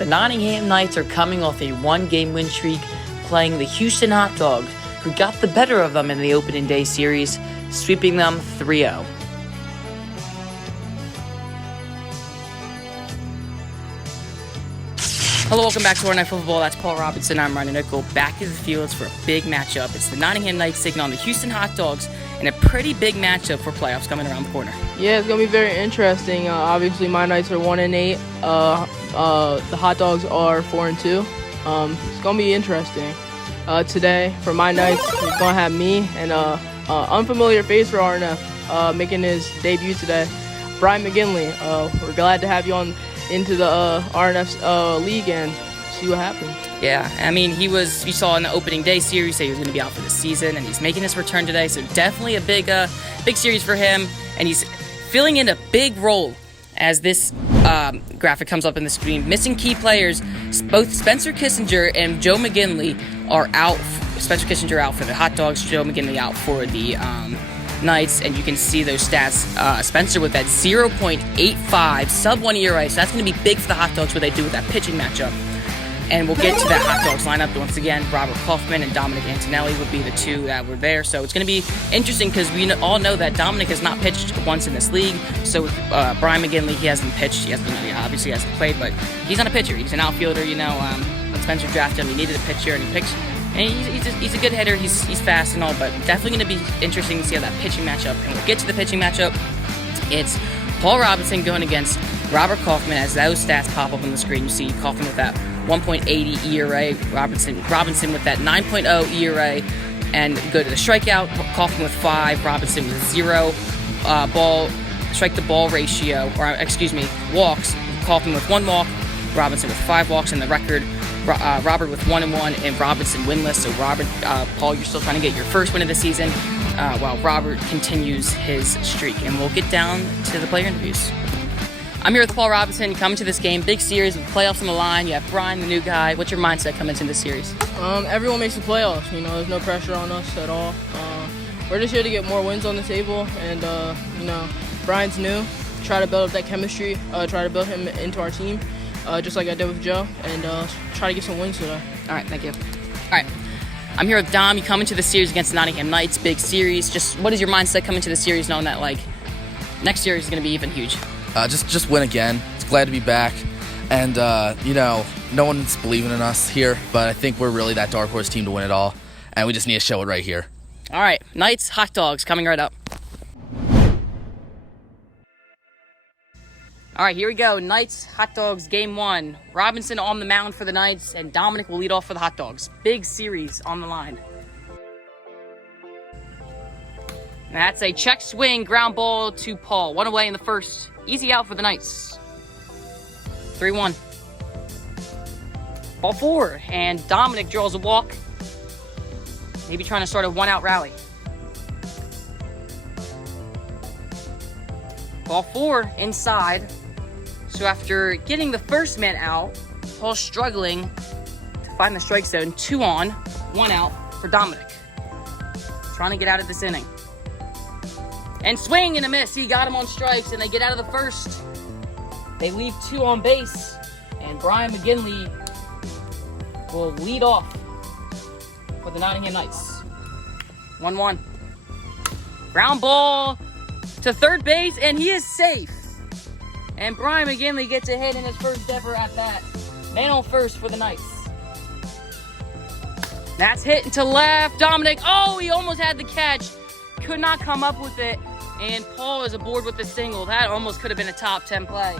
The Nottingham Knights are coming off a one-game win streak, playing the Houston Hotdogs, who got the better of them in the opening day series, sweeping them 3-0. Hello, welcome back to RNF Wiffle Ball. That's Paul Robinson. I'm Ryan Nickel, back in the fields for a big matchup. It's the Nottingham Knights taking on the Houston Hotdogs in a pretty big matchup for playoffs coming around the corner. Yeah, it's going to be very interesting. Obviously, my Knights are 1-8. The Hotdogs are 4-2. It's going to be interesting. Today, for my Knights, it's going to have me and unfamiliar face for RNF making his debut today, Brian McGinley. We're glad to have you on into the RNF's league and see what happens. Yeah, I mean, we saw in the opening day series that he was going to be out for the season, and he's making his return today, so definitely a big series for him, and he's filling in a big role as this graphic comes up in the screen. Missing key players, both Spencer Kissinger and Joe McGinley are out. Spencer Kissinger out for the Hotdogs, Joe McGinley out for the Knights, and you can see those stats. Spencer with that 0.85 sub-1 ERA, so that's going to be big for the Hotdogs, what they do with that pitching matchup. And we'll get to that Hotdogs lineup once again. Robert Kaufman and Dominic Antonelli would be the two that were there, so it's going to be interesting because we all know that Dominic has not pitched once in this league. So with Brian McGinley, he hasn't pitched. Obviously hasn't played, but he's not a pitcher. He's an outfielder. When Spencer drafted him, he needed a pitcher, and he picks. And he's a good hitter. He's fast and all, but definitely going to be interesting to see how that pitching matchup. And we'll get to the pitching matchup. It's Paul Robinson going against Robert Kaufman. As those stats pop up on the screen, you see Kaufman with that 1.80 ERA, Robinson with that 9.0 ERA, and go to the strikeout. Kaufman with 5, Robinson with 0 strike to ball ratio, walks. Kaufman with 1 walk, Robinson with 5 walks, and the record. Robert with 1-1 and Robinson winless. So Paul, you're still trying to get your first win of the season, while Robert continues his streak. And we'll get down to the player interviews. I'm here with Paul Robinson, coming to this game, big series with playoffs on the line. You have Brian, the new guy. What's your mindset coming into this series? Everyone makes the playoffs. There's no pressure on us at all. We're just here to get more wins on the table, and Brian's new. Try to build up that chemistry. Try to build him into our team. Just like I did with Joe, and try to get some wins today. All right, thank you. All right, I'm here with Dom. You come into the series against the Nottingham Knights, big series. Just what is your mindset coming to the series, knowing that next series is going to be even huge? Just win again. It's glad to be back, and no one's believing in us here, but I think we're really that dark horse team to win it all, and we just need to show it right here. All right, Knights, Hotdogs coming right up. All right, here we go. Knights, Hotdogs, game 1. Robinson on the mound for the Knights, and Dominic will lead off for the Hotdogs. Big series on the line. That's a check swing, ground ball to Paul. 1 away in the first. Easy out for the Knights. 3-1. Ball 4, and Dominic draws a walk. Maybe trying to start a 1-out rally. Ball 4 inside. So after getting the first man out, Paul's struggling to find the strike zone. 2 on, 1 out for Dominic. Trying to get out of this inning. And swing and a miss. He got him on strikes, and they get out of the first. They leave 2 on base, and Brian McGinley will lead off for the Nottingham Knights. 1-1. Ground ball to third base, and he is safe. And Brian McGinley gets a hit in his first ever at bat. Man on first for the Knights. That's hit into left. Dominic, he almost had the catch. Could not come up with it. And Paul is aboard with the single. That almost could have been a top 10 play.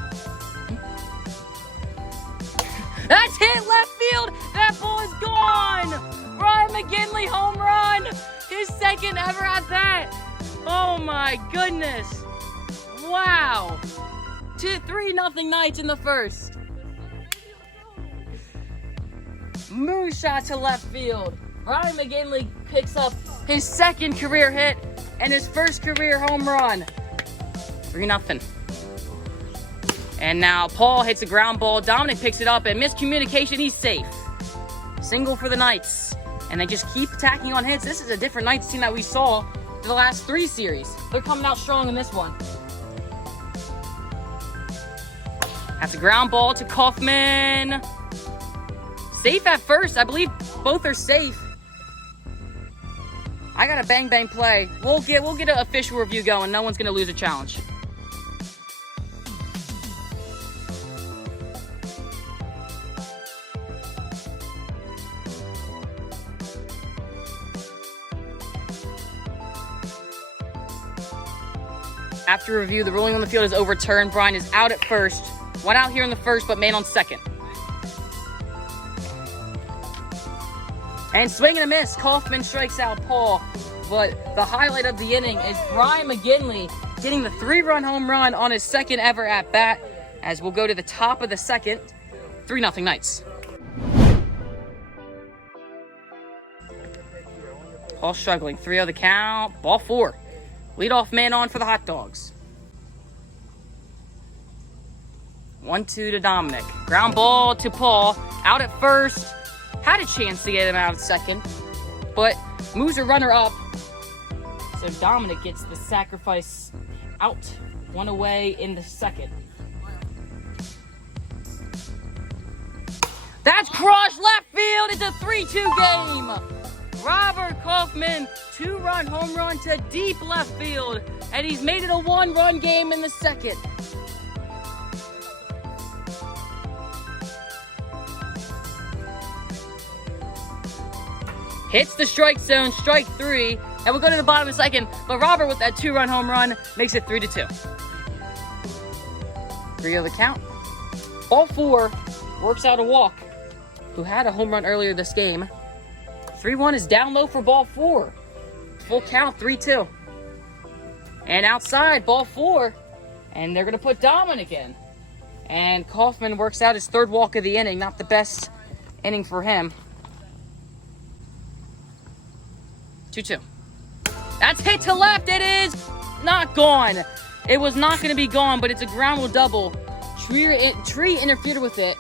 That's hit left field. That ball is gone. Brian McGinley home run. His second ever at bat. Oh my goodness. Wow. 3-0 Knights in the first. Moose shot to left field. Brian McGinley picks up his second career hit and his first career home run. 3-0. And now Paul hits a ground ball. Dominic picks it up, and miscommunication, he's safe. Single for the Knights. And they just keep attacking on hits. This is a different Knights team that we saw for the last 3 series. They're coming out strong in this one. That's a ground ball to Kaufman. Safe at first. I believe both are safe. I got a bang play. We'll get an official review going. No one's gonna lose a challenge. After review, the ruling on the field is overturned. Brian is out at first. One out here in the first, but man on second. And swing and a miss. Kaufman strikes out Paul. But the highlight of the inning is Brian McGinley getting the 3-run home run on his second ever at bat. As we'll go to the top of the second. 3-0 Knights. Paul struggling. 3-0 the count. Ball 4. Leadoff man on for the Hotdogs. 1-2 to Dominic. Ground ball to Paul. Out at first. Had a chance to get him out at second. But moves a runner up. So Dominic gets the sacrifice out. One away in the second. That's crushed left field. It's a 3-2 game. Robert Kaufman, 2-run home run to deep left field, and he's made it a 1-run game in the second. Hits the strike zone, strike 3, and we'll go to the bottom of the second, but Robert with that 2-run home run makes it 3-2. 3-0 the count. Ball 4 works out a walk, who had a home run earlier this game. 3-1 is down low for ball 4. Full count, 3-2. And outside, ball 4. And they're going to put Dominic in. And Kaufman works out his 3rd walk of the inning. Not the best inning for him. 2-2. That's hit to left. It is not gone. It was not going to be gone, but it's a ground rule double. Tree interfered with it.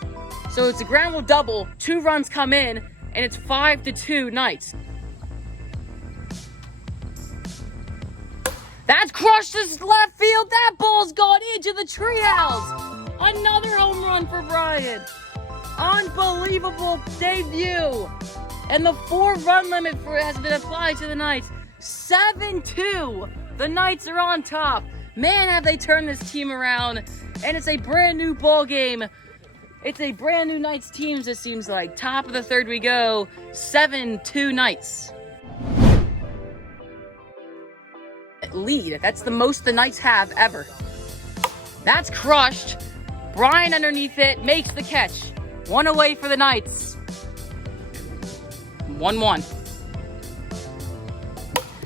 So it's a ground rule double. 2 runs come in. And it's 5-2 Knights. That's crushed to left field. That ball's gone into the treehouse. Another home run for Brian. Unbelievable debut. And the 4-run limit has been applied to the Knights. 7-2. The Knights are on top. Man, have they turned this team around. And it's a brand new ball game. It's a brand new Knights team, it seems like. Top of the 3rd we go. 7-2 Knights. Lead. That's the most the Knights have ever. That's crushed. Brian underneath it makes the catch. 1 away for the Knights. 1-1.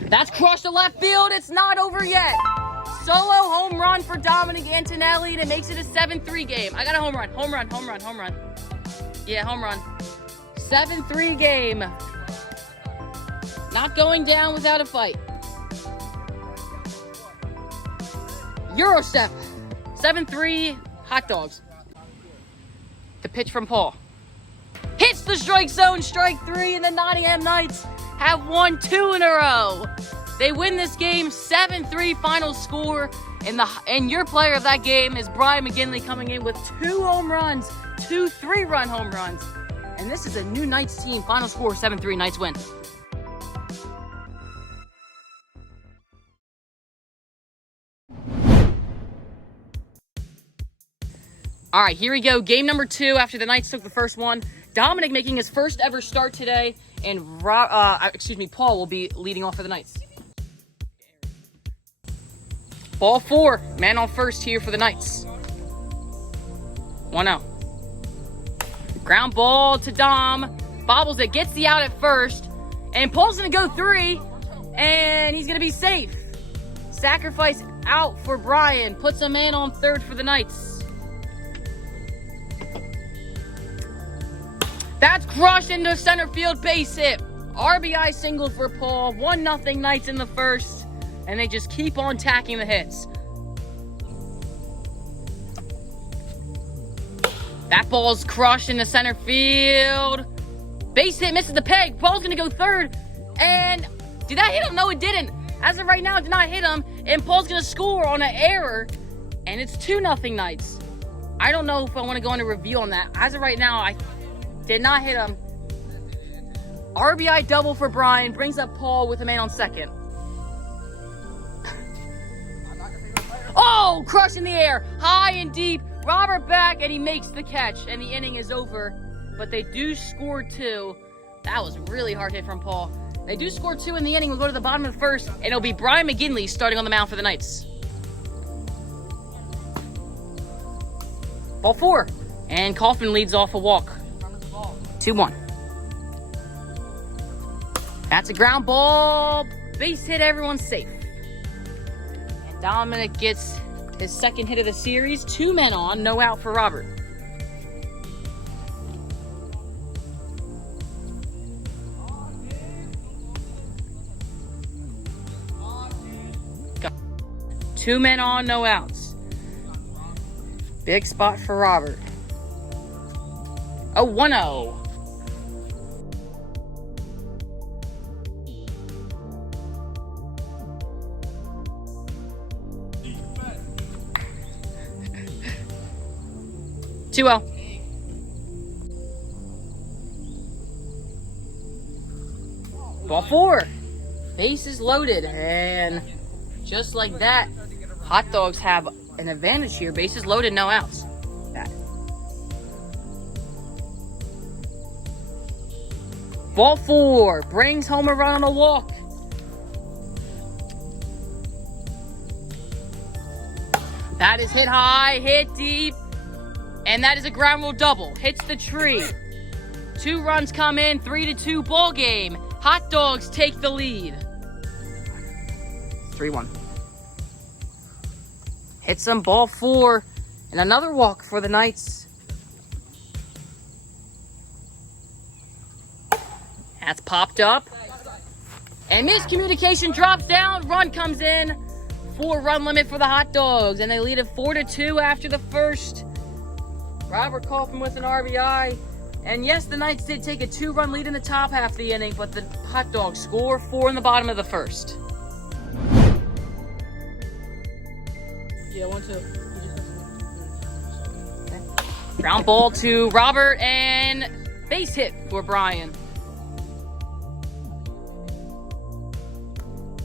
That's crushed to left field. It's not over yet. Solo home run for Dominic Antonelli, and it makes it a 7-3 game. I got a home run. Yeah, home run. 7-3 game. Not going down without a fight. Eurostep. 7-3 Hotdogs. The pitch from Paul. Hits the strike zone, strike 3, and the Nottingham Knights have won 2 in a row. They win this game 7-3 final score, and your player of that game is Brian McGinley coming in with 2 home runs, 2 3-run home runs. And this is a new Knights team. Final score 7-3, Knights win. All right, here we go. Game number 2 after the Knights took the first one. Dominic making his first ever start today, and Paul will be leading off for the Knights. Ball 4, man on first here for the Knights. 1-0. Ground ball to Dom. Bobbles it, gets the out at first. And Paul's going to go 3, and he's going to be safe. Sacrifice out for Brian. Puts a man on 3rd for the Knights. That's crushed into center field base hit. RBI single for Paul. 1-0 Knights in the first. And they just keep on tacking the hits. That ball's crushed into center field. Base hit, misses the peg. Ball's going to go 3rd. And did that hit him? No, it didn't. As of right now, it did not hit him. And Paul's going to score on an error. And it's 2-0 Knights. I don't know if I want to go into review on that. As of right now, I did not hit him. RBI double for Brian, brings up Paul with a man on second. Oh, crush in the air, high and deep. Robert back, and he makes the catch, and the inning is over. But they do score 2. That was a really hard hit from Paul. They do score 2 in the inning. We'll go to the bottom of the first, and it'll be Brian McGinley starting on the mound for the Knights. Ball 4, and Kaufman leads off a walk. 2-1. That's a ground ball. Base hit, everyone's safe. And Dominic gets his second hit of the series. 2 men on, no out for Robert. Got 2 men on, no outs. Big spot for Robert. Oh, 1-0. Too well. Ball 4. Bases loaded, and just like that, Hot Dogs have an advantage here. Bases loaded, no outs. That. Ball 4 brings home a run on a walk. That is hit high, hit deep, and that is a ground rule double. Hits the tree. 2 runs come in, 3-2 ball game. Hot Dogs take the lead. 3-1. Hits him, ball 4, and another walk for the Knights. That's popped up. And miscommunication drops down, run comes in. 4-run limit for the Hot Dogs, and they lead it 4-2 after the first. Robert Kaufman with an RBI. And yes, the Knights did take a 2-run lead in the top half of the inning, but the Hot Dogs score 4 in the bottom of the first. Yeah, 1-2. Okay. Ground ball to Robert, and base hit for Brian.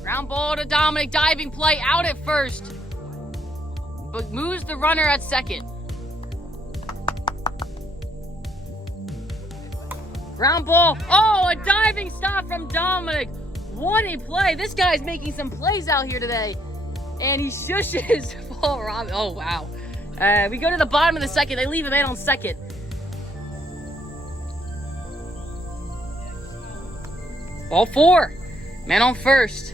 Ground ball to Dominic, diving play out at first, but moves the runner at second. Ground ball. Oh, a diving stop from Dominic. What a play. This guy's making some plays out here today. And he shushes Paul Robin. Oh, wow. We go to the bottom of the second. They leave a man on second. Ball 4. Man on first.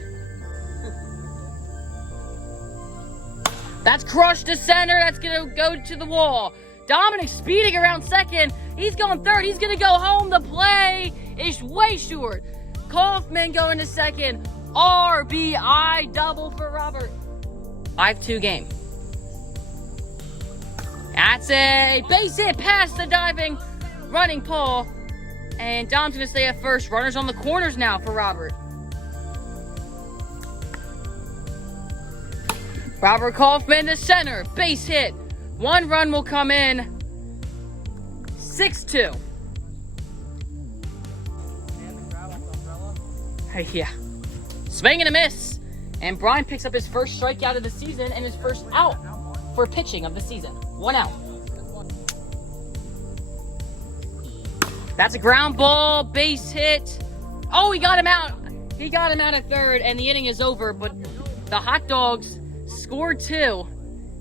That's crushed to center. That's going to go to the wall. Dominic speeding around second. He's going third. He's going to go home. The play is way short. Kaufman going to second. RBI double for Robert. 5-2 game. That's a base hit past the diving, running Paul. And Dom's going to stay at first. Runners on the corners now for Robert. Robert Kaufman to center. Base hit. 1 run will come in. 6-2. Hey, yeah. Swing and a miss. And Brian picks up his first strikeout of the season and his first out for pitching of the season. 1 out. That's a ground ball, base hit. Oh, he got him out. He got him out at third, and the inning is over. But the Hot Dogs scored 2.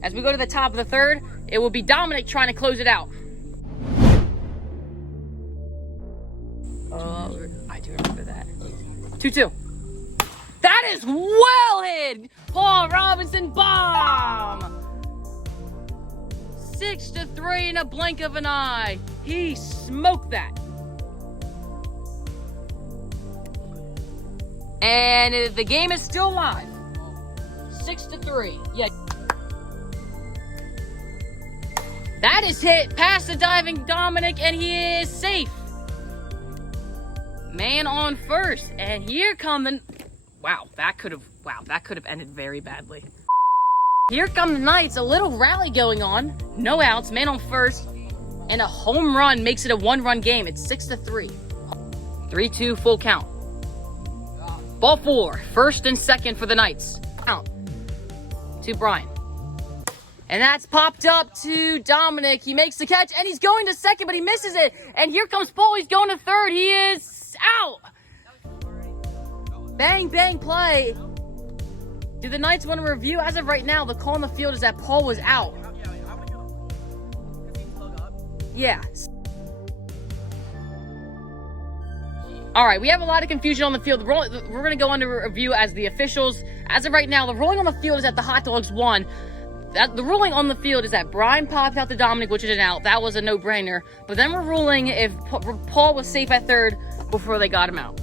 As we go to the top of the third, it will be Dominic trying to close it out. I do remember that. 2-2. That is well hit. Paul Robinson bomb. 6-3 in a blink of an eye. He smoked that. And the game is still live. 6-3. Yeah. That is hit past the diving Dominic, and he is safe. Man on first, and here come the... Wow, that could have ended very badly. Here come the Knights, a little rally going on. No outs, man on first, and a home run makes it a 1-run game. It's 6-3. 3-2 full count. Ball 4, first and second for the Knights. Count to Brian. And that's popped up to Dominic. He makes the catch, and he's going to second, but he misses it. And here comes Paul. He's going to third. He is out. Bang, bang play. Do the Knights want to review? As of right now, the call on the field is that Paul was out. Yeah. All right, we have a lot of confusion on the field. We're going to go under review as the officials. As of right now, the ruling on the field is that the Hotdogs won. The ruling on the field is that Brian popped out to Dominic, which is an out. That was a no-brainer. But then we're ruling if Paul was safe at third before they got him out.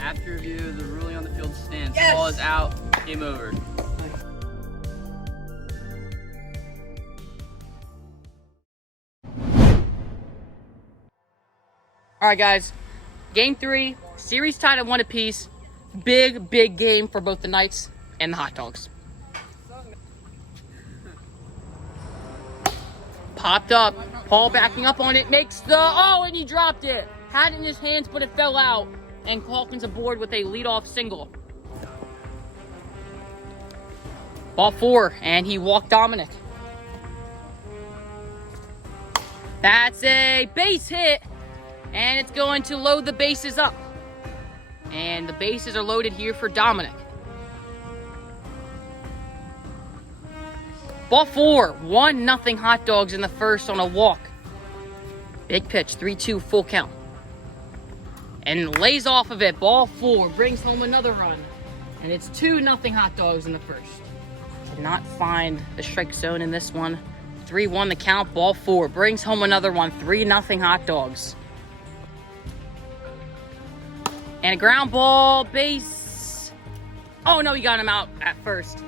After review, the ruling on the field stands. Yes! Paul is out. Game over. All right, guys. Game 3, series tied at 1 apiece. Big, big game for both the Knights and the Hotdogs. Popped up. Paul backing up on it. Makes the... Oh, and he dropped it. Had it in his hands, but it fell out. And Calkins aboard with a leadoff single. Ball 4, and he walked Dominic. That's a base hit. And it's going to load the bases up. And the bases are loaded here for Dominic. Ball 4, 1-0 Hotdogs in the first on a walk. Big pitch, 3-2 full count. And lays off of it. Ball 4 brings home another run. And it's 2-0 Hotdogs in the first. Did not find the strike zone in this one. 3-1 the count. Ball 4 brings home another one. 3-0 Hotdogs. And a ground ball, base. Oh no, he got him out at first.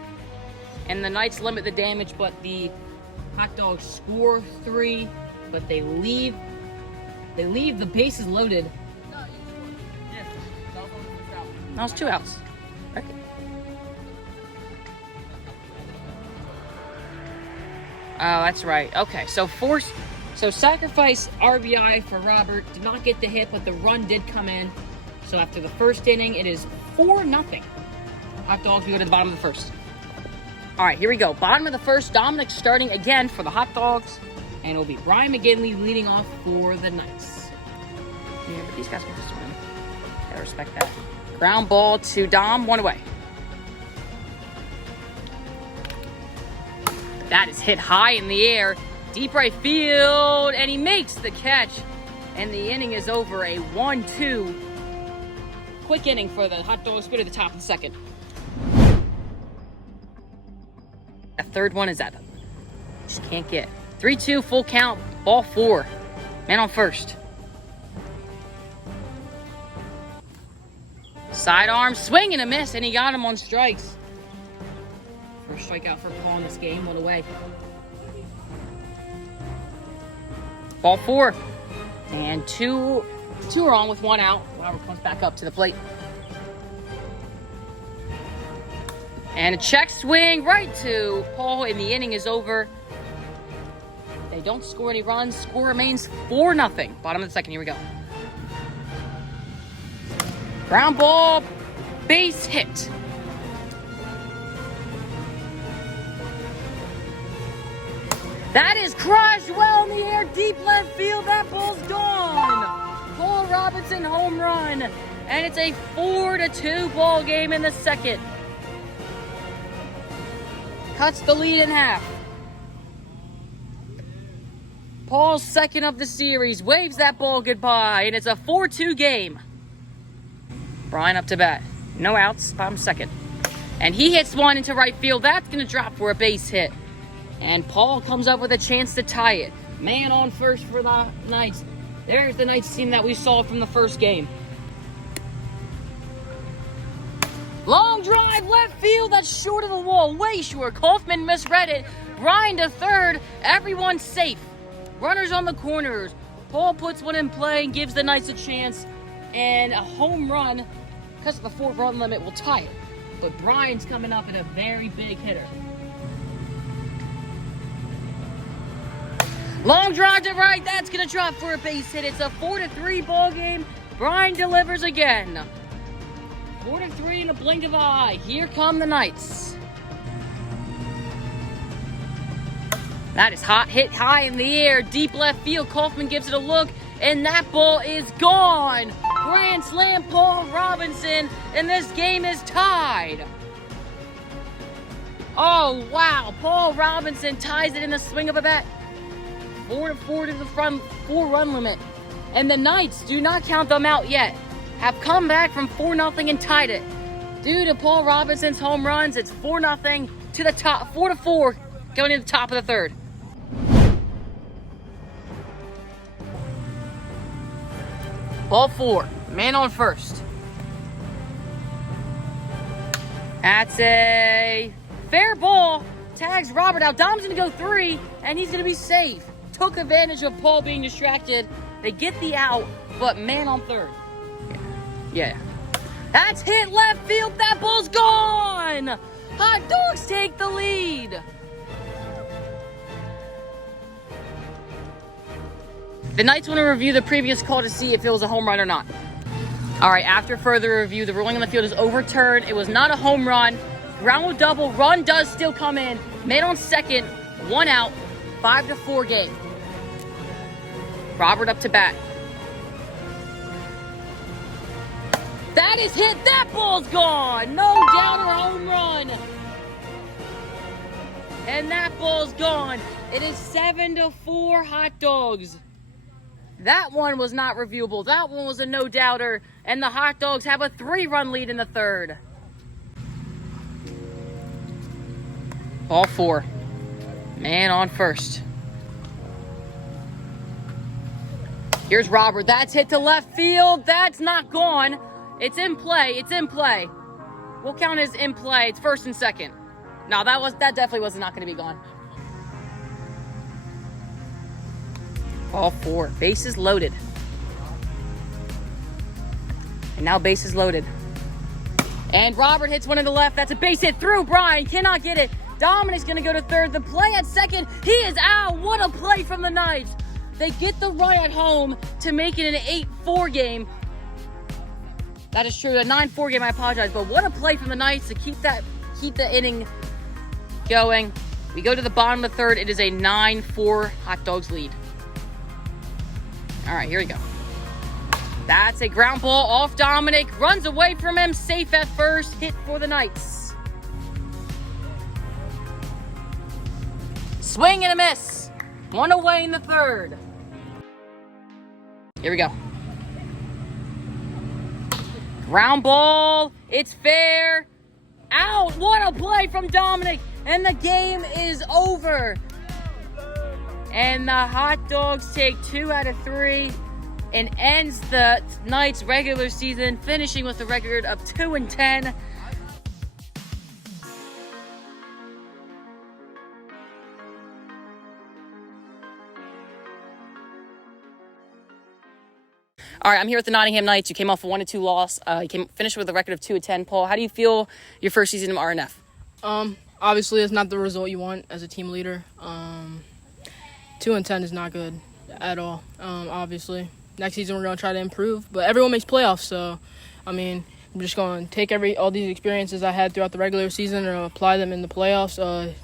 And the Knights limit the damage, but the Hotdogs score 3, but they leave the bases loaded. That was 2 outs. Okay. Oh, that's right. Okay, so sacrifice RBI for Robert. Did not get the hit, but the run did come in. So after the first inning, it is 4-0. Hotdogs, we go to the bottom of the first. All right, here we go. Bottom of the first, Dominic starting again for the Hotdogs. And it'll be Brian McGinley leading off for the Knights. Yeah, but these guys can just win. Gotta respect that. Ground ball to Dom, 1 away. That is hit high in the air. Deep right field, and he makes the catch. And the inning is over, a 1-2. Quick inning for the Hotdogs. Go to the top of the second. A third one is that. Just can't get. 3-2 full count. Ball 4. Man on first. Sidearm swing and a miss, and he got him on strikes. First strikeout for Paul in this game. 1 away. Ball 4. And two are on with 1 out. Robert comes back up to the plate. And a check swing right to Paul, and the inning is over. They don't score any runs. Score remains 4-0. Bottom of the second. Here we go. Ground ball, base hit. That is crushed well in the air, deep left field. That ball's gone. Paul Robertson home run. And it's a 4-2 ball game in the second. Cuts the lead in half. Paul's second of the series. Waves that ball goodbye. And it's a 4-2 game. Brian up to bat. No outs. Bottom second. And he hits one into right field. That's going to drop for a base hit. And Paul comes up with a chance to tie it. Man on first for the Knights. There's the Knights team that we saw from the first game. Long drive hit left field. That's short of the wall, way short. Kaufman misread it. Brian to third. Everyone's safe. Runners on the corners. Paul puts one in play and gives the Knights a chance. And a home run, because of the 4-run limit, will tie it. But Brian's coming up in a very big hitter. Long drive to right. That's going to drop for a base hit. It's a 4-3 ball game. Brian delivers again. 4-3 in a blink of an eye. Here come the Knights. That is hot, hit high in the air, deep left field. Kaufman gives it a look, and that ball is gone. Grand slam, Paul Robinson, and this game is tied. Oh, wow. Paul Robinson ties it in the swing of a bat. 4-4 to the front, 4-run limit. And the Knights, do not count them out yet, have come back from 4-0 and tied it. Due to Paul Robinson's home runs, it's 4-0 to the top, 4-4 going to the top of the third. Ball 4, man on first. That's a fair ball. Tags Robert out. Dom's going to go 3, and he's going to be safe. Took advantage of Paul being distracted. They get the out, but man on third. Yeah. That's hit left field. That ball's gone. Hot Dogs take the lead. The Knights want to review the previous call to see if it was a home run or not. All right, after further review, the ruling on the field is overturned. It was not a home run. Ground will double. Run does still come in. Man on second. 1 out. 5-4 game. Robert up to bat. That is hit. That ball's gone. No doubter home run. And that ball's gone. It is 7-4 Hot Dogs. That one was not reviewable. That one was a no-doubter. And the Hot Dogs have a 3-run lead in the third. Ball 4. Man on first. Here's Robert. That's hit to left field. That's not gone. It's in play. It's in play. We'll count as in play. It's first and second. No, that definitely was not going to be gone. Ball 4. Bases loaded. And now bases loaded. And Robert hits one to the left. That's a base hit through. Brian cannot get it. Dominic's going to go to third. The play at second. He is out. What a play from the Knights. They get the run at home to make it an 8-4 game. That is true. A 9-4 game, I apologize. But what a play from the Knights to keep the inning going. We go to the bottom of the third. It is a 9-4 Hot Dogs lead. All right, here we go. That's a ground ball off Dominic. Runs away from him. Safe at first. Hit for the Knights. Swing and a miss. 1 away in the third. Here we go. Ground ball. It's fair. Out. What a play from Dominic. And the game is over. And the Hot Dogs take 2 out of 3 and ends the Knights' regular season, finishing with a record of 2-10. All right, I'm here with the Nottingham Knights. You came off a 1-2 loss. You finished with a record of 2-10. Paul, how do you feel your first season in RNF? Obviously, it's not the result you want as a team leader. 2-10 is not good at all, obviously. Next season, we're going to try to improve, but everyone makes playoffs, so, I mean, I'm just going to take all these experiences I had throughout the regular season and apply them in the playoffs,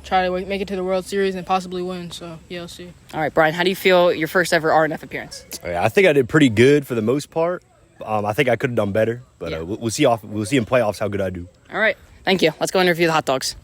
try to make it to the World Series and possibly win, so, yeah, we'll see. All right, Brian, how do you feel your first ever RNF appearance? I think I did pretty good for the most part. I think I could have done better, but yeah. We'll see in playoffs how good I do. All right, thank you. Let's go and review the Hot Dogs.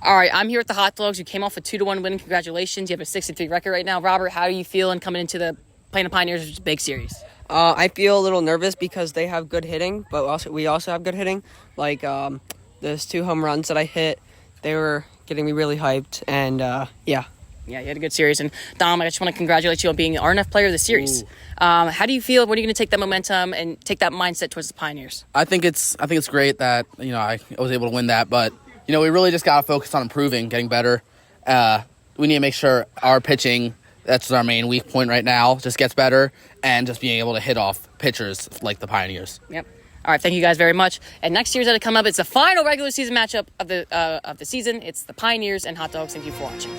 All right, I'm here with the Hot Dogs. You came off a 2-1 win. Congratulations. You have a 6-3 record right now. Robert, how are you feeling coming into the Playing the Pioneers, which is a big series? I feel a little nervous because they have good hitting, but we also have good hitting. Like those 2 home runs that I hit, they were getting me really hyped, and yeah. Yeah, you had a good series. And Dom, I just want to congratulate you on being the RNF Player of the Series. How do you feel? When are you going to take that momentum and take that mindset towards the Pioneers? I think it's great that I was able to win that, but we really just gotta focus on improving, getting better. We need to make sure our pitching, that's our main weak point right now, just gets better, and just being able to hit off pitchers like the Pioneers. Yep. All right, thank you guys very much. And next year's going to come up. It's the final regular season matchup of the season. It's the Pioneers and Hot Dogs. Thank you for watching.